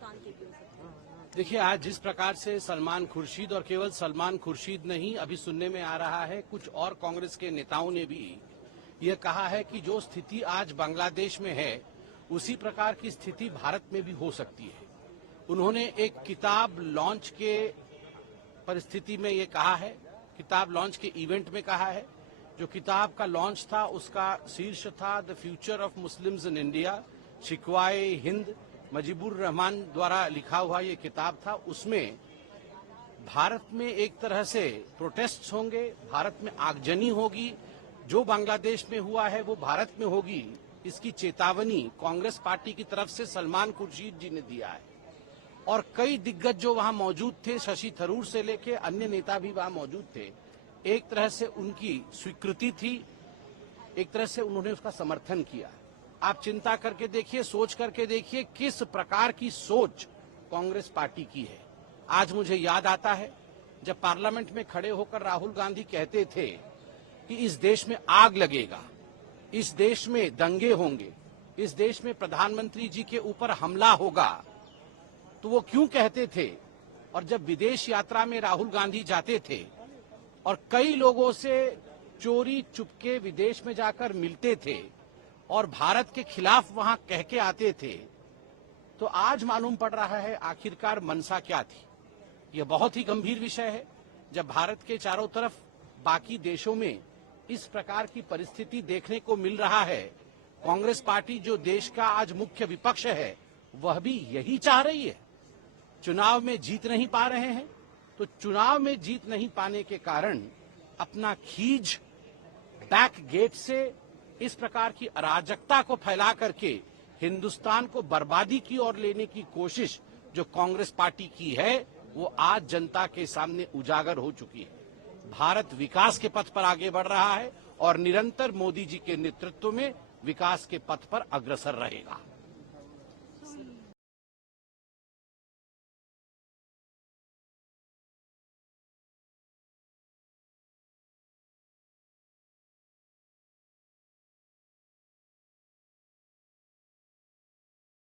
हिंदुस्तान के लिए हो सकती है? देखिए, आज जिस प्रकार से सलमान खुर्शीद, और केवल सलमान खुर्शीद नहीं, अभी सुनने में आ रहा है कुछ और कांग्रेस के नेताओं ने भी ये कहा है कि जो स्थिति आज बांग्लादेश में है उसी प्रकार की स्थिति भारत में भी हो सकती है। उन्होंने एक किताब लॉन्च के परिस्थिति में ये कहा है, किताब लॉन्च के इवेंट में कहा है। जो किताब का लॉन्च था उसका शीर्ष था the future of Muslims in India, Shikwa-e-Hind Mujibur Rahman द्वारा लिखा हुआ ये किताब था। उसमें भारत में एक तरह से प्रोटेस्ट होंगे, भारत में आगजनी होगी, जो बांग्लादेश में हुआ है वो भारत में होगी, इसकी चेतावनी कांग्रेस पार्टी की तरफ से सलमान खुर्शीद जी ने दिया है। और कई दिग्गज जो वहां मौजूद थे, शशि थरूर से लेके अन्य नेता भी वहां मौजूद थे, एक तरह से उनकी स्वीकृति थी, एक तरह से उन्होंने उसका समर्थन किया। आप चिंता करके देखिए, सोच करके देखिए किस प्रकार की सोच कांग्रेस पार्टी की है। आज मुझे याद आता है जब पार्लियामेंट में खड़े होकर राहुल गांधी कहते थे कि इस देश में आग लगेगा, इस देश में दंगे होंगे, इस देश में प्रधानमंत्री जी के ऊपर हमला होगा। तो वो क्यों कहते थे? और जब विदेश यात्रा में राहुल गांधी जाते थे और कई लोगों से चोरी चुपके विदेश में जाकर मिलते थे और भारत के खिलाफ वहां कह के आते थे, तो आज मालूम पड़ रहा है आखिरकार मंशा क्या थी। यह बहुत ही गंभीर विषय है। जब भारत के चारों तरफ बाकी देशों में इस प्रकार की परिस्थिति देखने को मिल रहा है, कांग्रेस पार्टी जो देश का आज मुख्य विपक्ष है वह भी यही चाह रही है। चुनाव में जीत नहीं पा रहे हैं, तो चुनाव में जीत नहीं पाने के कारण अपना खींच बैक गेट से इस प्रकार की अराजकता को फैला करके हिंदुस्तान को बर्बादी की ओर लेने की कोशिश जो कांग्रेस पार्टी की है वो आज जनता के सामने उजागर हो चुकी है। भारत विकास के पथ पर आगे बढ़ रहा है और निरंतर मोदी जी के नेतृत्व में विकास के पथ पर अग्रसर रहेगा।